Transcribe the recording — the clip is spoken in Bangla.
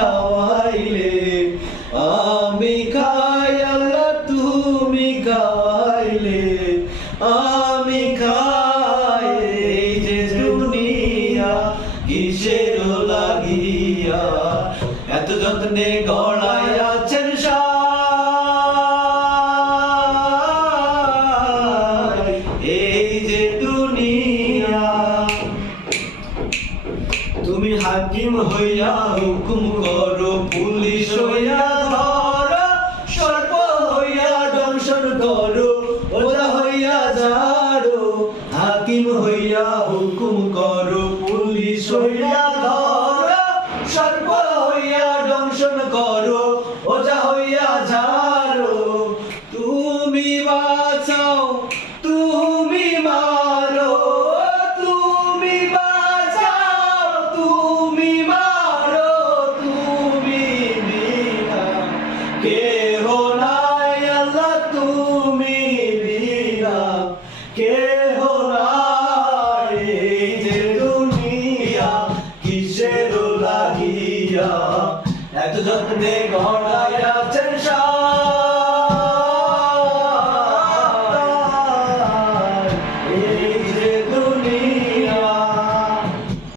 খাওয়াইলে আমি খাই আল্লাহ তুমি খাওয়াইলে আমি খাই এই যে দুনিয়া কিসের লাগিয়া এত যত্নে গড়াই আছেন এই যে দুনিয়া তুমি হাকিম হইয়া হুকুম করো পুলিশ হইয়া ধরো সর্প হইয়া দংশন করো ওজা হইয়া ঝাড়ো হাকিম হইয়া হুকুম করো পুলিশ হইয়া ধরো সর্প হইয়া দংশন করো ওজা হইয়া ঝাড়ো তুমি বাঁচাও তুমি মারো তুমি বাঁচাও তুমি মারো তুমি বিনা কেহ নাই আল্লাহ তুমি বিনা কেহ নাই এই যে দুনিয়া কিসের লাগিয়া এত যত্নে গড়াইয়া